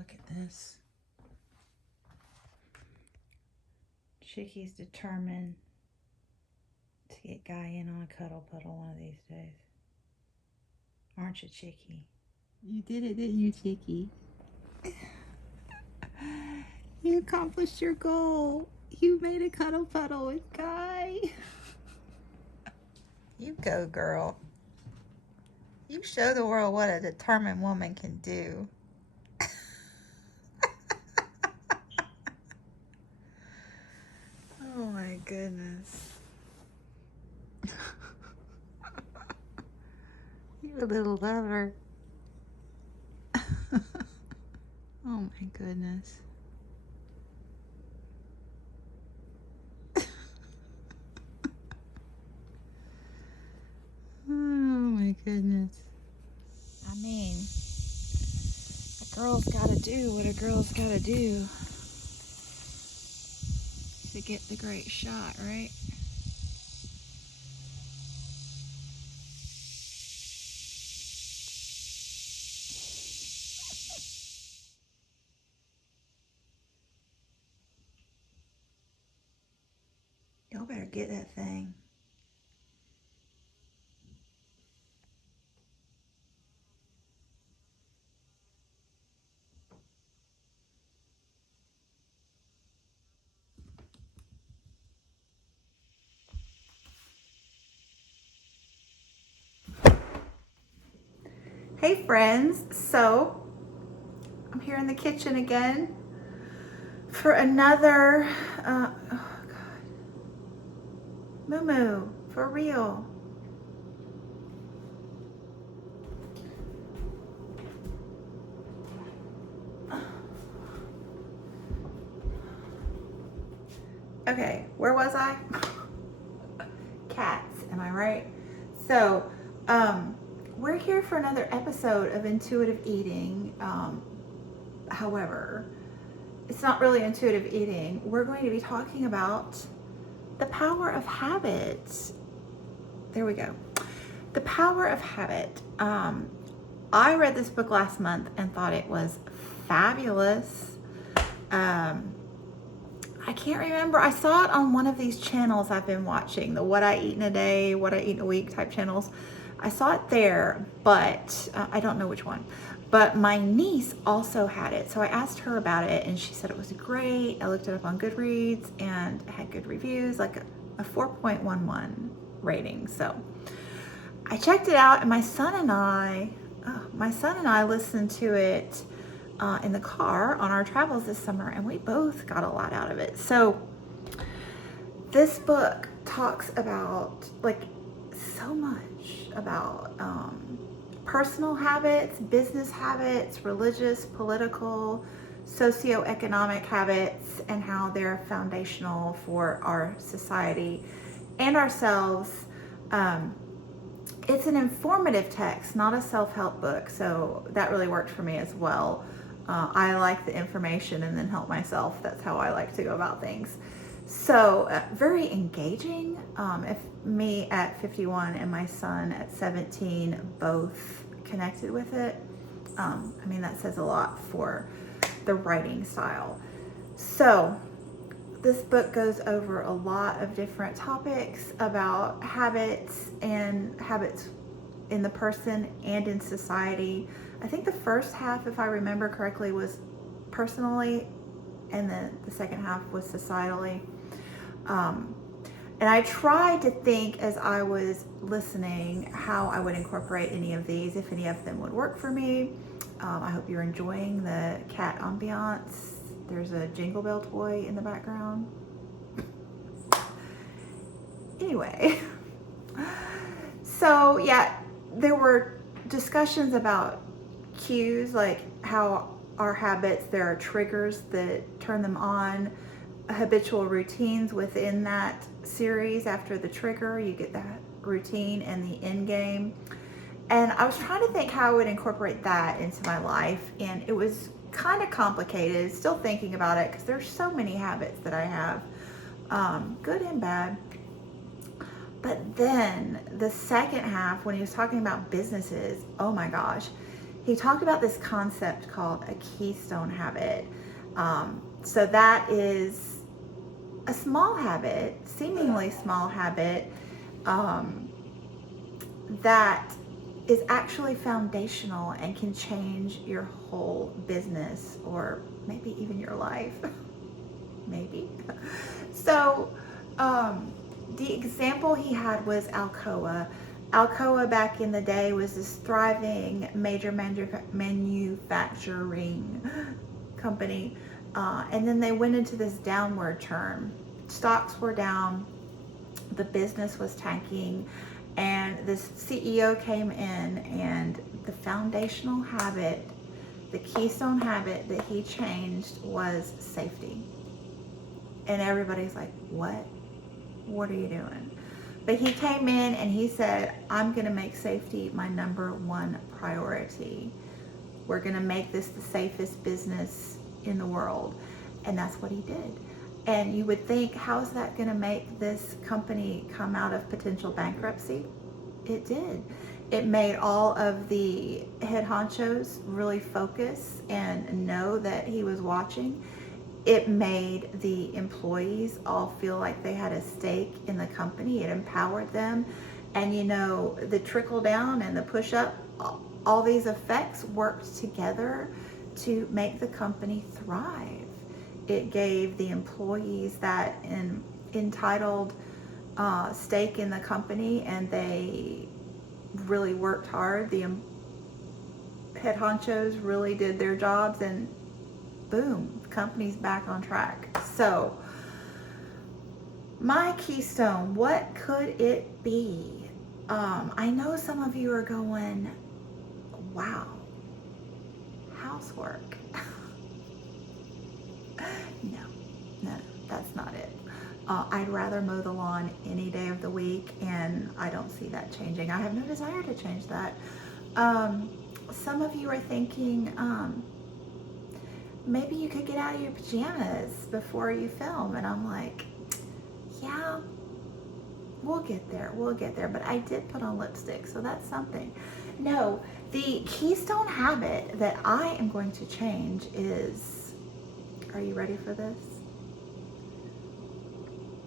look at this. Chicky's determined to get Guy in on a cuddle puddle one of these days. Aren't you, Chicky? You did it, didn't you, Chicky? You accomplished your goal. You made a cuddle puddle with Guy. You go, girl. You show the world what a determined woman can do. Oh my goodness. You're a little lover. Oh my goodness. Oh my goodness. I mean, a girl's gotta do what a girl's gotta do to get the great shot, right? Y'all better get that thing. Hey friends, so I'm here in the kitchen again for another, oh God, Moo, for real. Okay, where was I? Cats, am I right? So, we're here for another episode of intuitive eating. However, it's not really intuitive eating. We're going to be talking about the power of habit. There we go. The power of habit. I read this book last month and thought it was fabulous. I can't remember. I saw it on one of these channels I've been watching, the What I Eat in a Day, What I Eat in a Week type channels. I saw it there, but I don't know which one. But my niece also had it, so I asked her about it, and she said it was great. I looked it up on Goodreads, and it had good reviews, like a 4.11 rating. So I checked it out, and my son and I listened to it in the car on our travels this summer, and we both got a lot out of it. So this book talks about like so much about personal habits, business habits, religious, political, socioeconomic habits, and how they're foundational for our society and ourselves. It's an informative text, not a self-help book, so that really worked for me as well. I like the information and then help myself. That's how I like to go about things. So very engaging. If me at 51 and my son at 17 both connected with it, I mean, that says a lot for the writing style. So this book goes over a lot of different topics about habits and habits in the person and in society. I think the first half, if I remember correctly, was personally, and then the second half was societally. And I tried to think as I was listening how I would incorporate any of these, if any of them would work for me. I hope you're enjoying the cat ambiance. There's a Jingle Bell toy in the background. Anyway, so yeah, there were discussions about cues, like how our habits, there are triggers that turn them on, habitual routines within that series. After the trigger, you get that routine and the end game. And I was trying to think how I would incorporate that into my life, and it was kind of complicated. Still thinking about it because there's so many habits that I have, good and bad. But then the second half, when he was talking about businesses, oh my gosh, he talked about this concept called a keystone habit. So that is a small habit, seemingly small habit, that is actually foundational and can change your whole business or maybe even your life. Maybe. So the example he had was Alcoa. Alcoa back in the day was this thriving major manufacturing company. And then they went into this downward turn. Stocks were down, the business was tanking, and this CEO came in, and the foundational habit, the keystone habit that he changed was safety. And everybody's like, what? What are you doing? But he came in and he said, I'm going to make safety my number one priority. We're going to make this the safest business in the world. And that's what he did. And you would think, how's that going to make this company come out of potential bankruptcy? It did. It made all of the head honchos really focus and know that he was watching. It made the employees all feel like they had a stake in the company. It empowered them. And you know, the trickle down and the push up, all these effects worked together to make the company thrive. It gave the employees that entitled stake in the company, and they really worked hard. The head honchos really did their jobs, and boom, the company's back on track. So my keystone, what could it be? I know some of you are going, wow, housework. No, that's not it. I'd rather mow the lawn any day of the week, and I don't see that changing. I have no desire to change that. Some of you are thinking, maybe you could get out of your pajamas before you film. And I'm like, yeah, we'll get there. But I did put on lipstick, so that's something. No, the keystone habit that I am going to change is, are you ready for this?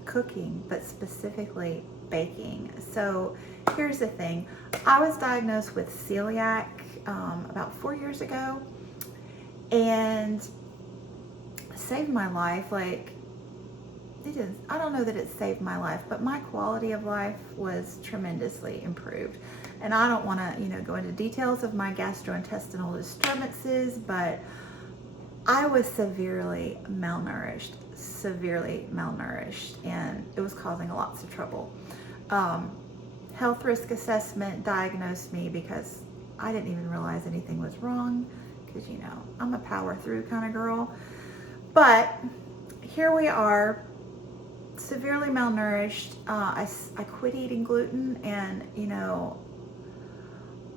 Cooking, but specifically baking. So here's the thing. I was diagnosed with celiac about 4 years ago, and saved my life. Like, it is, I don't know that it saved my life, but my quality of life was tremendously improved. And I don't want to, go into details of my gastrointestinal disturbances, but I was severely malnourished, and it was causing lots of trouble. Health risk assessment diagnosed me because I didn't even realize anything was wrong, because I'm a power through kind of girl. But here we are, severely malnourished. I quit eating gluten, and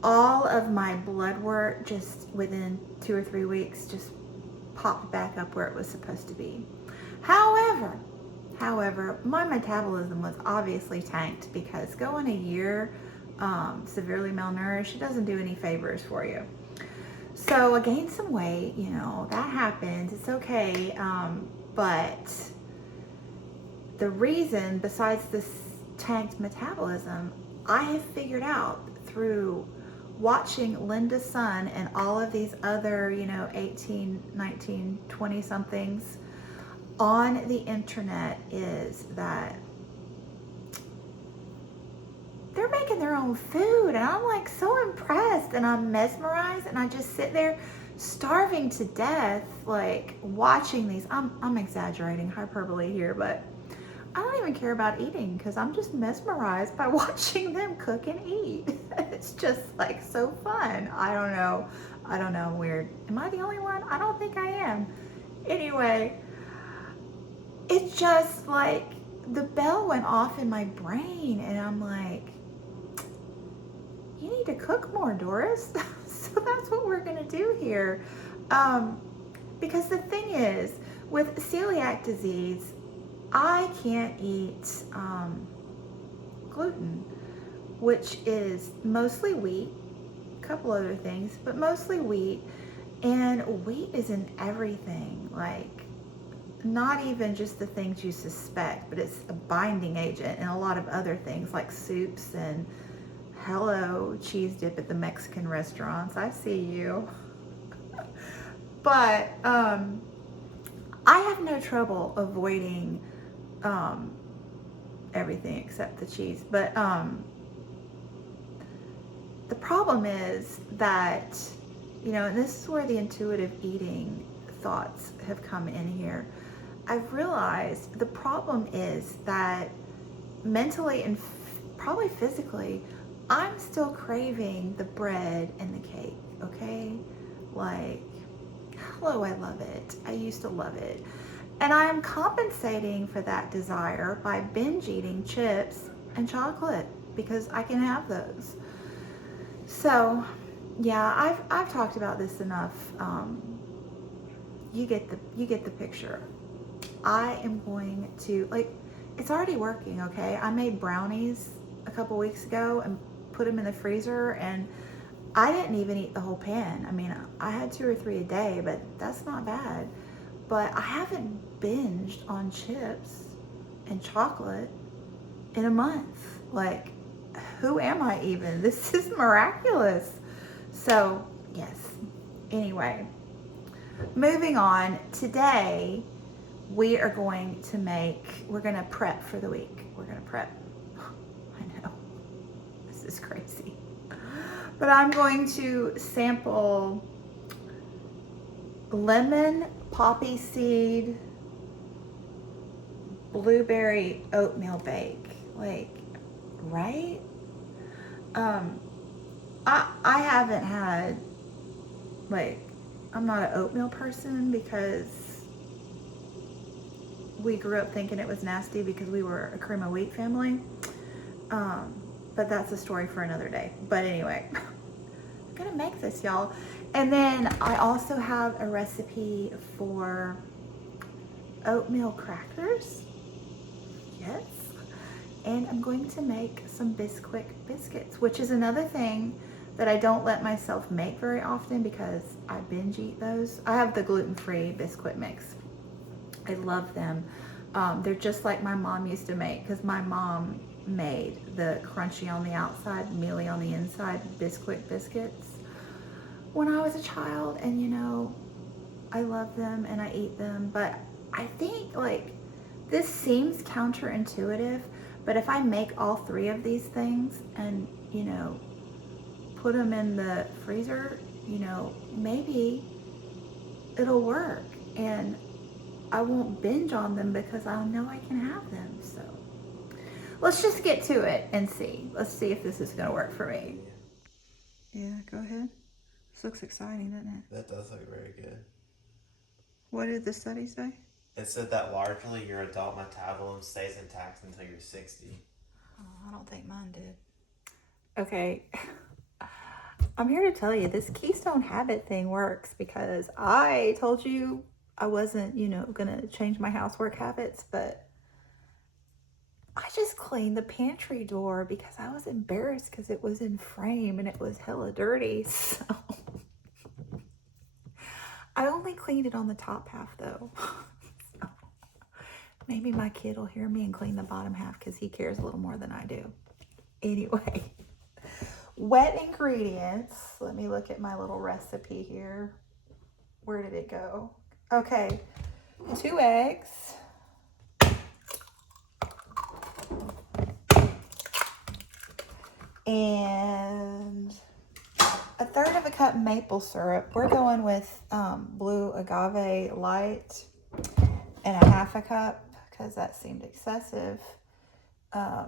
all of my blood work just within 2 or 3 weeks just popped back up where it was supposed to be. However, my metabolism was obviously tanked, because going a year severely malnourished, it doesn't do any favors for you. So I gained some weight, that happens, it's okay. But the reason, besides this tanked metabolism, I have figured out through watching Linda's son and all of these other, 18, 19, 20 somethings on the internet, is that they're making their own food, and I'm like so impressed, and I'm mesmerized, and I just sit there starving to death, like watching these. I'm exaggerating, hyperbole here, but I don't even care about eating, because I'm just mesmerized by watching them cook and eat. It's just like so fun. I don't know, I'm weird. Am I the only one? I don't think I am. Anyway, it's just like the bell went off in my brain, and I'm like, you need to cook more, Doris. So that's what we're gonna do here. Because the thing is, with celiac disease, I can't eat gluten, which is mostly wheat, couple other things, but mostly wheat. And wheat is in everything, like not even just the things you suspect, but it's a binding agent in a lot of other things like soups and hello, cheese dip at the Mexican restaurants. I see you. But I have no trouble avoiding everything except the cheese. But the problem is that, you know, and this is where the intuitive eating thoughts have come in here. I've realized the problem is that mentally and probably physically, I'm still craving the bread and the cake, okay? Like, hello, I love it. I used to love it. And I am compensating for that desire by binge eating chips and chocolate because I can have those. So, yeah, I've talked about this enough. You get the picture. I am going to, like, it's already working, okay? I made brownies a couple weeks ago and put them in the freezer, and I didn't even eat the whole pan. I mean, I had 2 or 3 a day, but that's not bad. But I haven't binged on chips and chocolate in a month. Like, who am I even? This is miraculous. So, yes. Anyway, moving on. Today, we're going to prep for the week. We're going to prep. I know. This is crazy. But I'm going to sample lemon, poppy seed, blueberry oatmeal bake. Like, right? I haven't had, like, I'm not an oatmeal person because we grew up thinking it was nasty because we were a cream of wheat family. But that's a story for another day. But anyway, I'm gonna make this, y'all. And then I also have a recipe for oatmeal crackers. Yes. And I'm going to make some Bisquick biscuits, which is another thing that I don't let myself make very often because I binge eat those. I have the gluten-free Bisquick mix. I love them. They're just like my mom used to make, because my mom made the crunchy on the outside, mealy on the inside Bisquick biscuits when I was a child, and you know, I love them and I eat them. But I think, like, this seems counterintuitive, but if I make all 3 of these things and, you know, put them in the freezer, you know, maybe it'll work and I won't binge on them because I know I can have them. So let's just get to it and see. Let's see if this is going to work for me. Yeah, go ahead. This looks exciting, doesn't it? That does look very good. What did the study say? It said that largely your adult metabolism stays intact until you're 60. Oh, I don't think mine did. Okay. I'm here to tell you this keystone habit thing works because I told you I wasn't, you know, going to change my housework habits, but I just cleaned the pantry door because I was embarrassed because it was in frame and it was hella dirty. So I only cleaned it on the top half though. So maybe my kid will hear me and clean the bottom half because he cares a little more than I do. Anyway, wet ingredients. Let me look at my little recipe here. Where did it go? Okay, 2 eggs. And 1/3 cup maple syrup. We're going with blue agave light, and 1/2 cup because that seemed excessive. I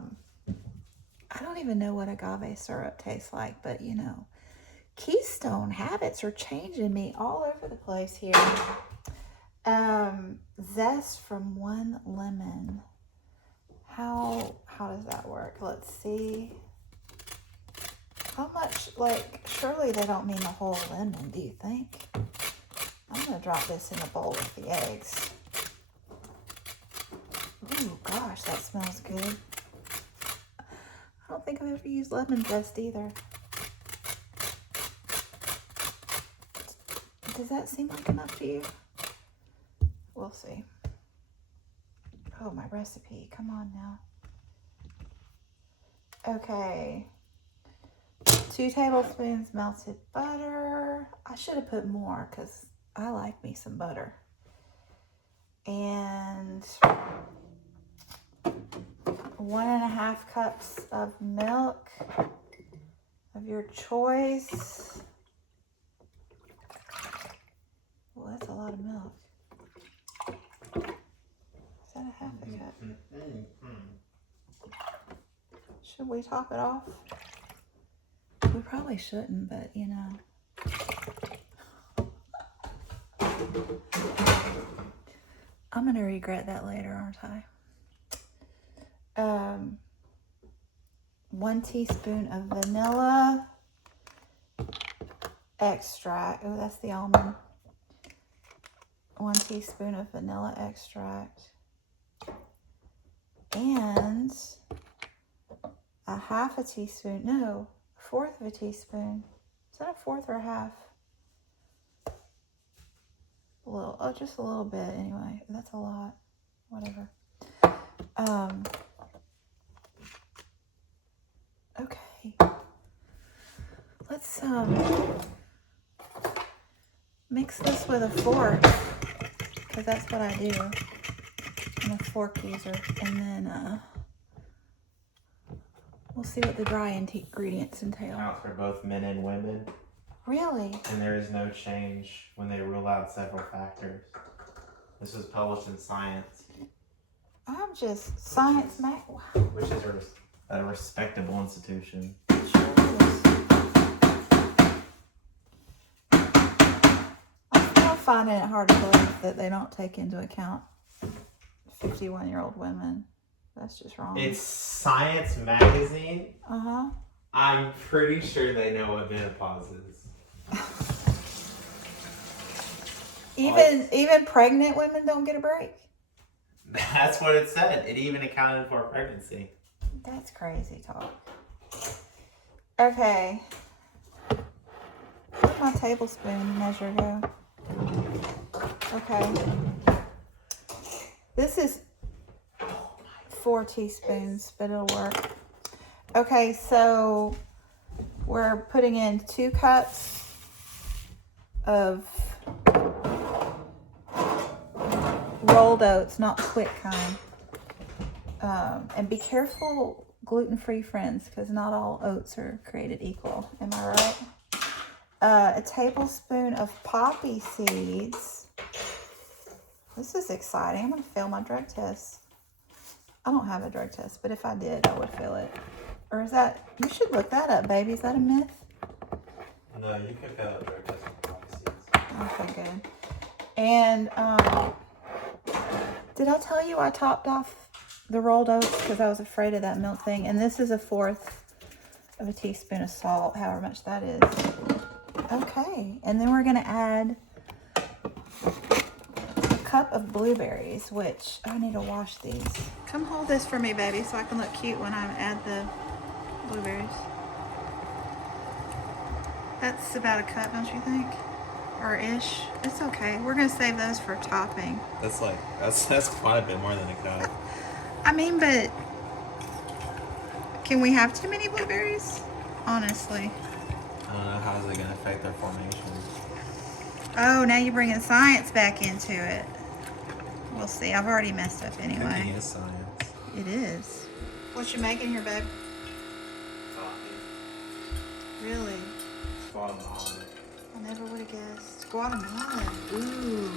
don't even know what agave syrup tastes like, but you know, keystone habits are changing me all over the place here. Zest from 1 lemon. How does that work? Let's see. How much, like, surely they don't mean the whole lemon, do you think? I'm going to drop this in a bowl with the eggs. Ooh, gosh, that smells good. I don't think I've ever used lemon zest either. Does that seem like enough to you? We'll see. Oh, my recipe. Come on now. Okay. 2 tablespoons melted butter. I should have put more because I like me some butter. And 1.5 cups of milk of your choice. Well, that's a lot of milk. Is that a half a cup? Should we top it off? We probably shouldn't, but you know. I'm gonna regret that later, aren't I? 1 teaspoon of vanilla extract. Oh, that's the almond. 1 teaspoon of vanilla extract. And a 1/2 teaspoon, no, 1/4 teaspoon. Is that a 1/4 or a 1/2? A little, oh, just a little bit anyway. That's a lot. Whatever. Okay. Let's mix this with a fork, because that's what I do. I'm a fork user. And then we'll see what the dry ingredients entail. Out for both men and women. Really? And there is no change when they rule out several factors. This was published in Science. I'm just Science Mag. Wow. Which is a respectable institution. Sure is. I'm still finding it hard to believe that they don't take into account 51-year-old women. That's just wrong. It's Science magazine. Uh-huh. I'm pretty sure they know what menopause is. Even pregnant women don't get a break? That's what it said. It even accounted for pregnancy. That's crazy talk. Okay. Where'd my tablespoon measure go? Okay. This is 4 teaspoons, but it'll work. Okay, so we're putting in 2 cups of rolled oats, not the quick kind. And be careful, gluten-free friends, because not all oats are created equal. Am I right? A tablespoon of poppy seeds. This is exciting. I'm going to fail my drug test. I don't have a drug test, but if I did, I would fail it. Or is that... You should look that up, baby. Is that a myth? No, you can fail a drug test with poppy seeds. Okay, good. And, did I tell you I topped off the rolled oats because I was afraid of that milk thing? And this is 1/4 of a teaspoon of salt, however much that is. Okay, and then we're going to add a cup of blueberries, which I need to wash these. Come hold this for me, baby, so I can look cute when I add the blueberries. That's about a cup, don't you think? Or ish. It's okay. We're going to save those for topping. That's quite a bit more than a cup. I mean, but can we have too many blueberries? Honestly. I don't know. How's it going to affect their formation? Oh, now you're bringing science back into it. We'll see. I've already messed up anyway. Cooking is science. It is. What you making here, babe? Coffee. Really? Guatemalan. I never would have guessed. Guatemalan. Ooh.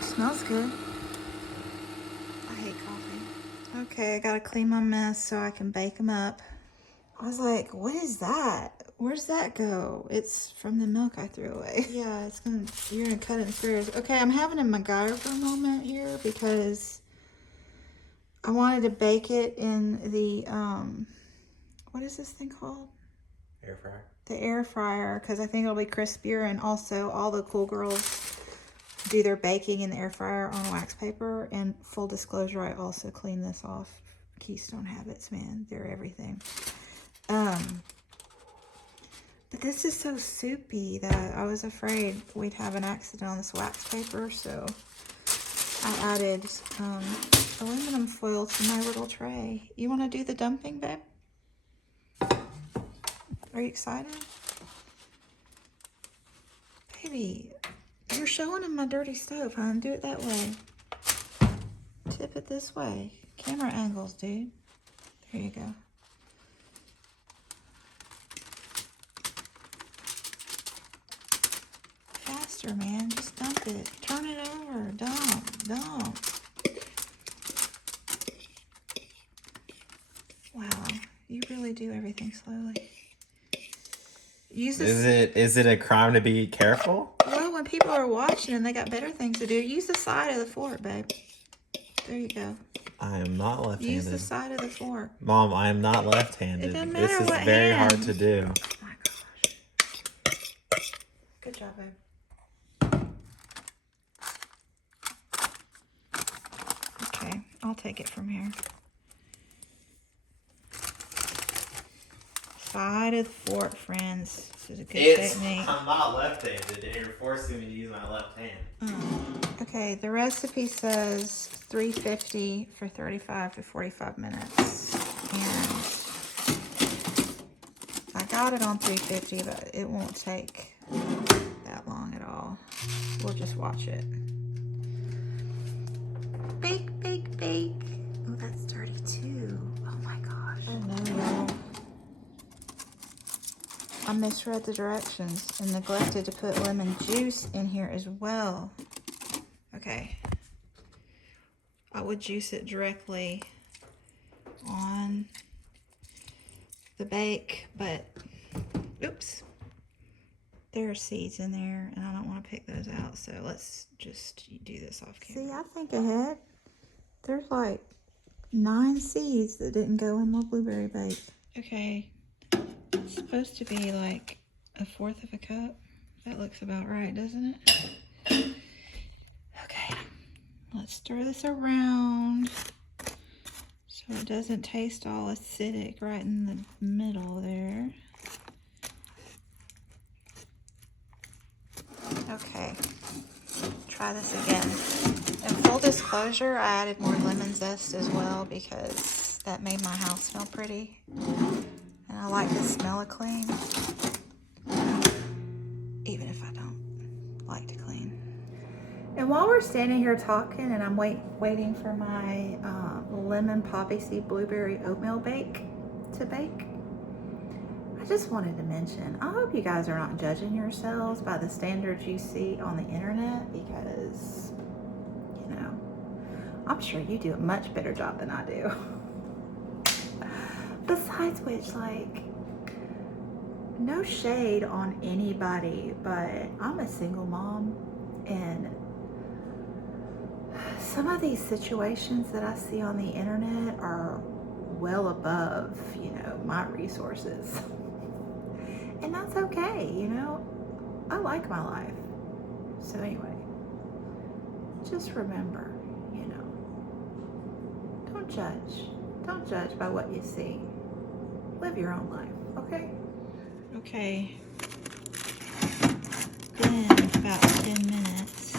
Smells good. I hate coffee. Okay, I gotta clean my mess so I can bake them up. I was like, what is that? Where's that go? It's from the milk I threw away. Yeah, you're gonna cut it in squares. Okay, I'm having a MacGyver moment here because I wanted to bake it in the, what is this thing called? Air fryer. The air fryer, because I think it'll be crispier, and also all the cool girls do their baking in the air fryer on wax paper. And full disclosure, I also clean this off. Keystone habits, man, they're everything. This is so soupy that I was afraid we'd have an accident on this wax paper, so I added aluminum foil to my little tray. You want to do the dumping, babe? Are you excited? Baby, you're showing them my dirty stove, hon. Do it that way. Tip it this way. Camera angles, dude. There you go. Faster, man. Just dump it. Turn it over. Dump. Wow. You really do everything slowly. Use this. Is it a crime to be careful? Well, when people are watching and they got better things to do, use the side of the fork, babe. There you go. I am not left-handed. Use the side of the fork. Mom, I am not left-handed. It doesn't matter this is what very hand. hard to do. Oh my gosh. Good job, babe. Okay, I'll take it from here. Side of the fork, friends. This is a good technique. I'm not left-handed, and you're forcing me to use my left hand. Okay, the recipe says 350 for 35 to 45 minutes. And I got it on 350, but it won't take that long at all. We'll just watch it. Bake, bake, bake. Oh, that's dirty too. Oh my gosh. Oh no, y'all. I misread the directions and neglected to put lemon juice in here as well. Okay. I would juice it directly on the bake, but oops. There are seeds in there and I don't want to pick those out, so let's just do this off camera. See, I think ahead. There's like 9 seeds that didn't go in my blueberry bake. Okay. It's supposed to be like 1/4 of a cup. That looks about right, doesn't it? Okay, let's stir this around so it doesn't taste all acidic right in the middle there. Okay, try this again. In full disclosure, I added more lemon zest as well because that made my house smell pretty. And I like the smell of clean, even if I don't like to clean. And while we're standing here talking and I'm waiting for my lemon poppy seed blueberry oatmeal bake to bake, I just wanted to mention, I hope you guys are not judging yourselves by the standards you see on the internet because, you know, I'm sure you do a much better job than I do. Besides which, like, no shade on anybody, but I'm a single mom, and some of these situations that I see on the internet are well above, you know, my resources. And that's okay, you know. I like my life. So anyway, just remember, you know, don't judge. Don't judge by what you see. Live your own life, okay? Okay. Been about 10 minutes.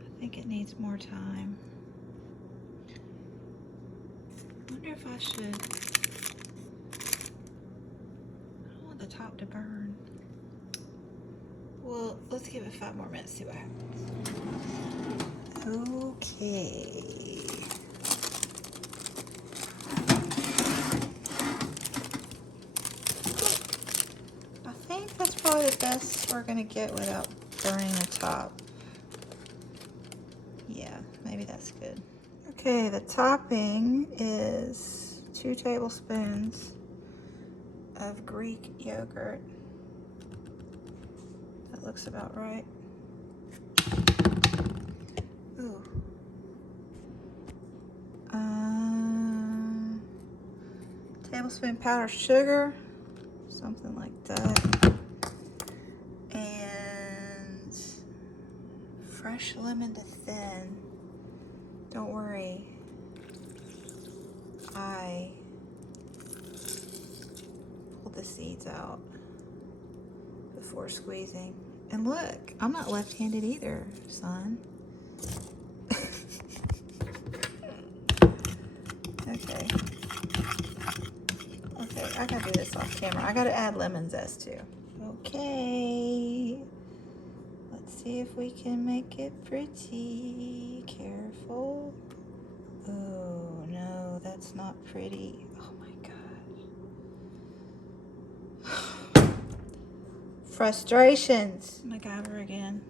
I think it needs more time. I wonder if I should... I don't want the top to burn. Well, let's give it 5 more minutes, see what happens. Okay. I think that's probably the best we're gonna get without burning the top. Yeah, maybe that's good. Okay, the topping is 2 tablespoons of Greek yogurt. That looks about right. Ooh. Tablespoon powdered sugar, something like that. And fresh Fresh lemon to thin. Don't worry. I pulled the seeds out before squeezing. And look, I'm not left-handed either, son. Okay. Okay, I gotta do this off camera. I gotta add lemon zest too. Okay. Let's see if we can make it pretty. Careful. Oh no, that's not pretty. Oh my god. Frustrations. MacGyver again.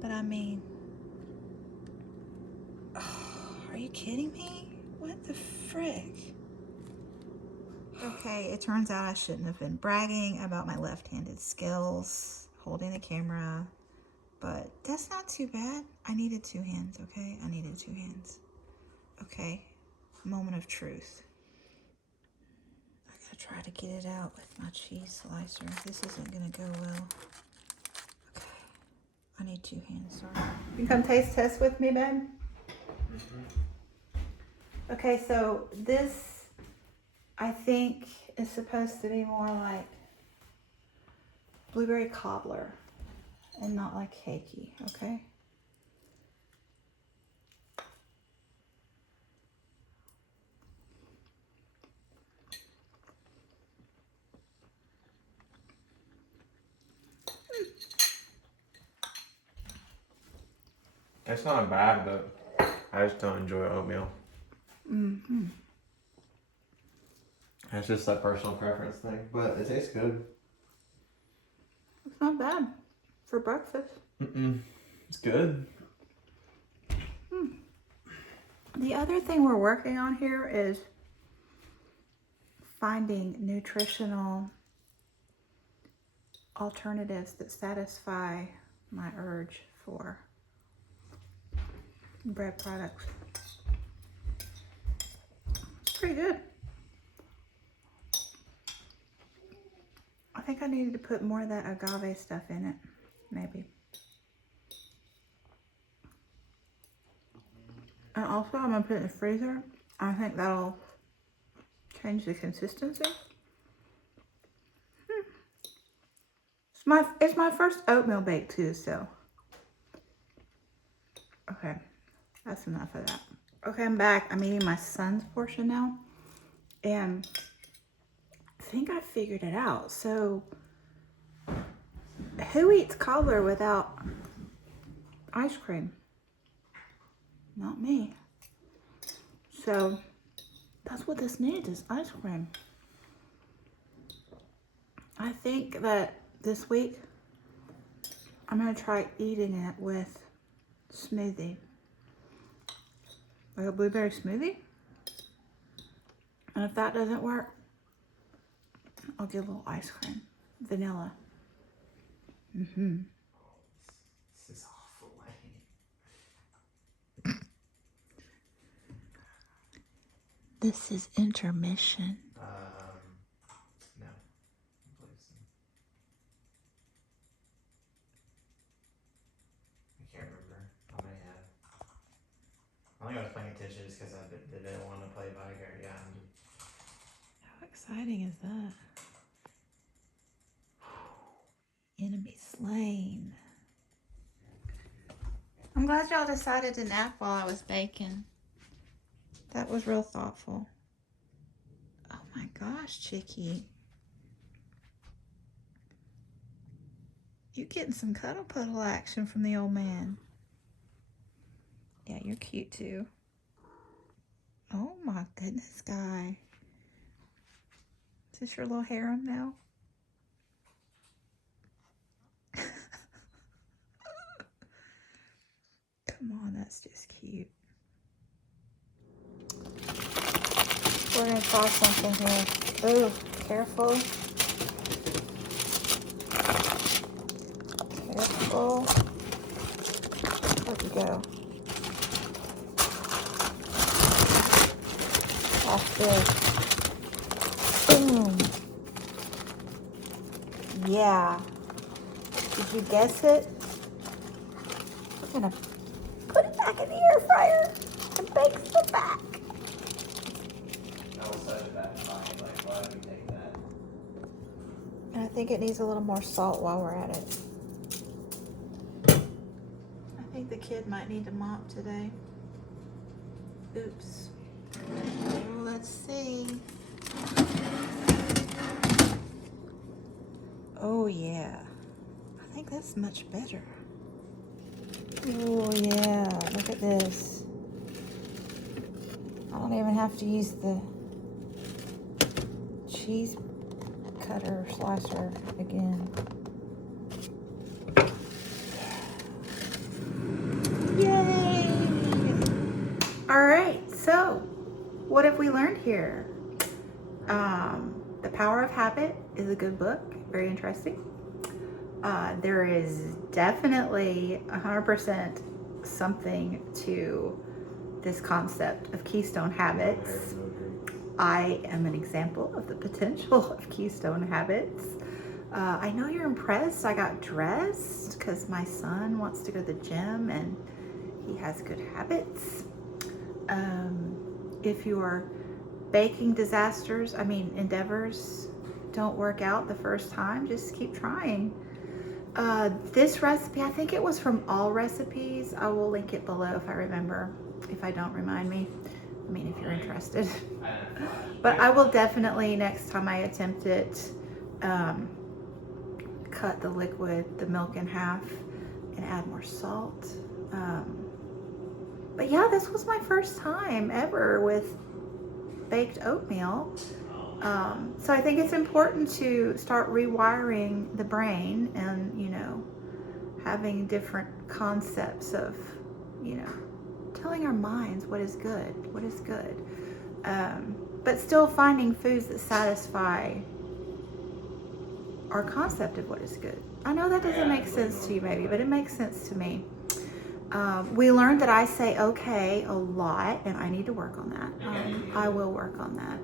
But I mean, oh, are you kidding me? What the frick? Okay, it turns out I shouldn't have been bragging about my left-handed skills, holding the camera, but that's not too bad. I needed 2 hands, okay? I needed 2 hands. Okay, moment of truth. I gotta try to get it out with my cheese slicer. This isn't gonna go well. Okay, I need 2 hands, sorry. You come taste test with me, babe? Okay, so this I think is supposed to be more like blueberry cobbler and not like cakey, okay? It's not bad, but I just don't enjoy oatmeal. Mm-hmm. It's just that personal preference thing, but it tastes good. It's not bad for breakfast. It's good. The other thing we're working on here is finding nutritional alternatives that satisfy my urge for bread products. It's pretty good. I think I needed to put more of that agave stuff in it, maybe. And also, I'm gonna put it in the freezer. I think that'll change the consistency. It's my first oatmeal bake too, so. Okay, that's enough of that. Okay, I'm back. I'm eating my son's portion now. And I think I figured it out. So, who eats cobbler without ice cream? Not me. So, that's what this needs, is ice cream. I think that this week, I'm going to try eating it with smoothie. Like a blueberry smoothie. And if that doesn't work, I'll get a little ice cream. Vanilla. Mm-hmm. This is awful. This is intermission. No. Please. I can't remember. I may have. I think I was paying attention just because I didn't want to play Viger. Yeah. How exciting is that? Enemy slain. I'm glad y'all decided to nap while I was baking. That was real thoughtful. Oh my gosh, Chicky. You getting some cuddle puddle action from the old man. Yeah, you're cute too. Oh my goodness, guy. Is this your little harem now? Come on, that's just cute. We're gonna try something here. Ooh, careful. Careful. Where'd you go? That's good. Boom. Yeah. Did you guess it? I'm gonna put it back in the air fryer and bake some back. I will set it back fine. Like, why do we take that? And I think it needs a little more salt while we're at it. I think the kid might need to mop today. Oops. Oh, let's see. Oh yeah. I think that's much better. Oh yeah, look at this. I don't even have to use the cheese cutter slicer again. Yay! All right, so what have we learned here? The Power of Habit is a good book, very interesting. There is definitely 100% something to this concept of keystone habits. I am an example of the potential of keystone habits. I know you're impressed. I got dressed because my son wants to go to the gym and he has good habits. If your baking endeavors don't work out the first time, just keep trying. This recipe, I think it was from All Recipes. I will link it below if I remember. If I don't, remind me. I mean, if you're interested. But I will definitely, next time I attempt it, cut the milk in half and add more salt. But yeah, this was my first time ever with baked oatmeal. So I think it's important to start rewiring the brain and, having different concepts of, telling our minds what is good, but still finding foods that satisfy our concept of what is good. I know that doesn't make sense to you maybe, but it makes sense to me. We learned that I say okay a lot, and I need to work on that. I will work on that.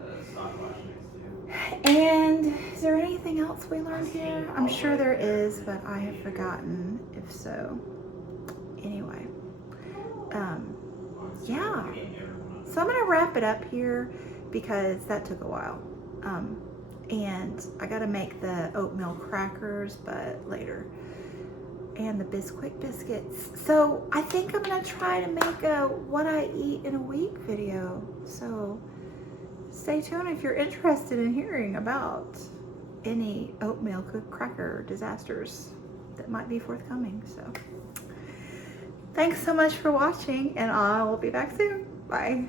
And is there anything else we learned here? I'm sure there is, but I have forgotten if so. Anyway, yeah. So I'm gonna wrap it up here because that took a while. And I gotta make the oatmeal crackers, but later. And the Bisquick biscuits. So I think I'm gonna try to make a what I eat in a week video. So stay tuned if you're interested in hearing about any oatmeal cracker disasters that might be forthcoming. So thanks so much for watching, and I will be back soon. Bye.